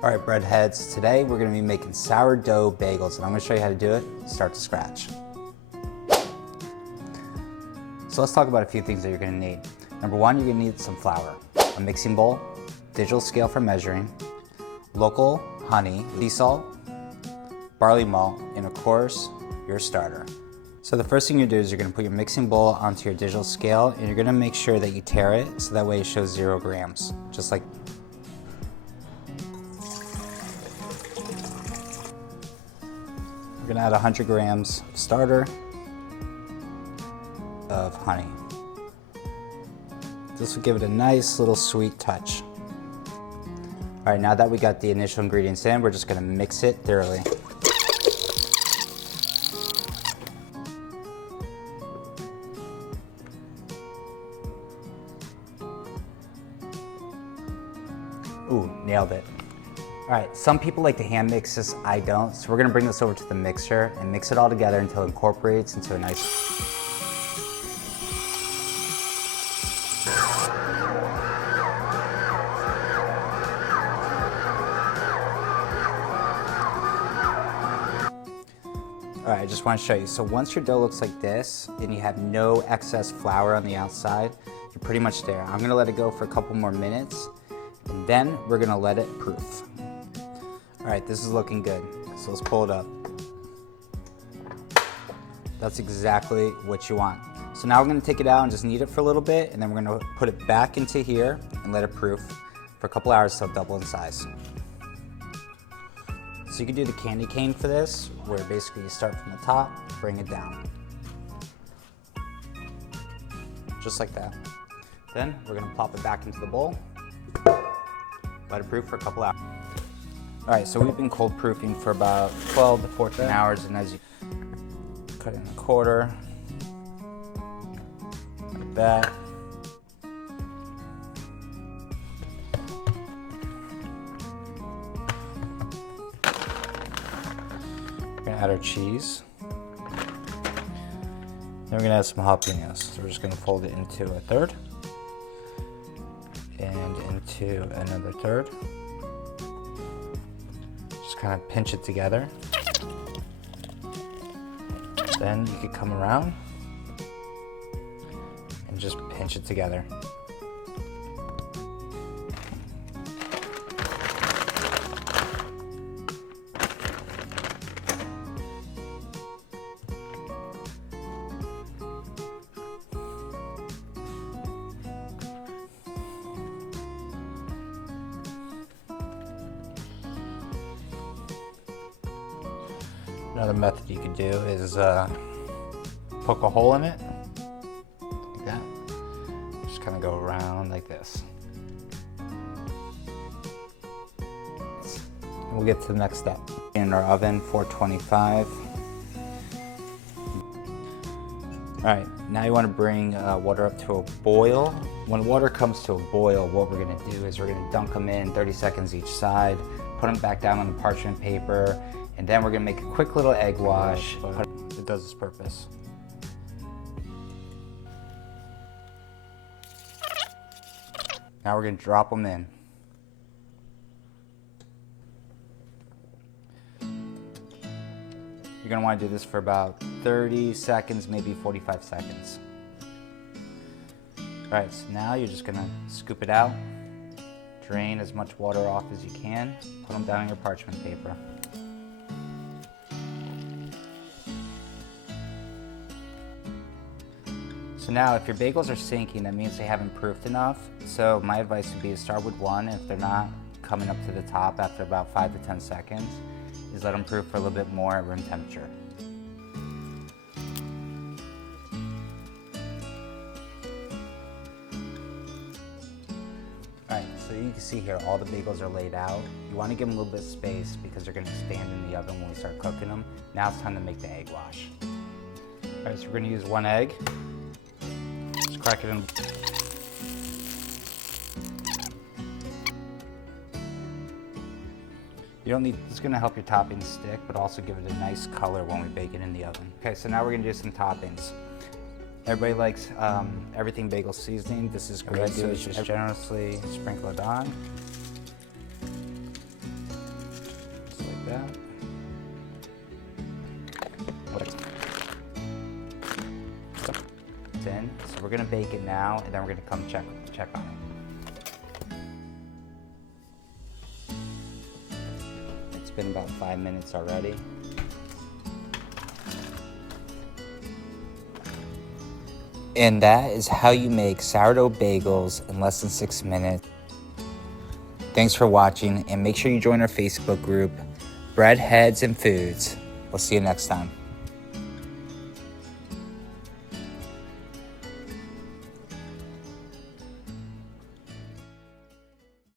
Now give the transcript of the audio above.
All right, breadheads, today we're gonna be making sourdough bagels, and I'm gonna show you how to do it, start to scratch. So let's talk about a few things that you're gonna need. Number one, you're gonna need some flour, a mixing bowl, digital scale for measuring, local honey, sea salt, barley malt, and of course, your starter. So the first thing you do is you're gonna put your mixing bowl onto your digital scale, and you're gonna make sure that you tare it so that way it shows 0 grams, just like. We're gonna add 100 grams of starter, of honey. This will give it a nice little sweet touch. All right, now that we got the initial ingredients in, we're just gonna mix it thoroughly. Ooh, nailed it. All right, some people like to hand mix this, I don't. So we're gonna bring this over to the mixer and mix it all together until it incorporates into a nice. All right, I just want to show you. So once your dough looks like this and you have no excess flour on the outside, you're pretty much there. I'm gonna let it go for a couple more minutes and then we're gonna let it proof. All right, this is looking good. So let's pull it up. That's exactly what you want. So now we're gonna take it out and just knead it for a little bit, and then we're gonna put it back into here and let it proof for a couple hours till double in size. So you can do the candy cane for this, where basically you start from the top, bring it down. Just like that. Then we're gonna plop it back into the bowl, let it proof for a couple hours. All right, so we've been cold proofing for about 12 to 14 hours, and as you cut it in a quarter, like that. We're gonna add our cheese. Then we're gonna add some jalapenos. So we're just gonna fold it into a third and into another third. Kind of pinch it together. Then you could come around and just pinch it together. Another method you could do is poke a hole in it, like that. Just kind of go around like this. And we'll get to the next step. In our oven, 425. All right, now you want to bring water up to a boil. When water comes to a boil, what we're gonna do is we're gonna dunk them in 30 seconds each side, put them back down on the parchment paper, and then we're gonna make a quick little egg wash. It does its purpose. Now we're gonna drop them in. You're gonna wanna do this for about 30 seconds, maybe 45 seconds. All right, so now you're just gonna scoop it out, drain as much water off as you can, put them down on your parchment paper. So now if your bagels are sinking, that means they haven't proofed enough. So my advice would be to start with one, and if they're not coming up to the top after about 5 to 10 seconds, is let them proof for a little bit more at room temperature. All right, so you can see here, all the bagels are laid out. You want to give them a little bit of space because they're going to expand in the oven when we start cooking them. Now it's time to make the egg wash. All right, so we're going to use 1 egg. Just crack it in. You don't need, it's gonna help your toppings stick, but also give it a nice color when we bake it in the oven. Okay, so now we're gonna do some toppings. Everybody likes everything bagel seasoning. This is great, so just generously sprinkle it on. that. It's in. So we're gonna bake it now, and then we're gonna come check on it. It's been about 5 minutes already. And that is how you make sourdough bagels in less than 6 minutes. Thanks for watching, and make sure you join our Facebook group, Bread, Heads, and Foods. We'll see you next time.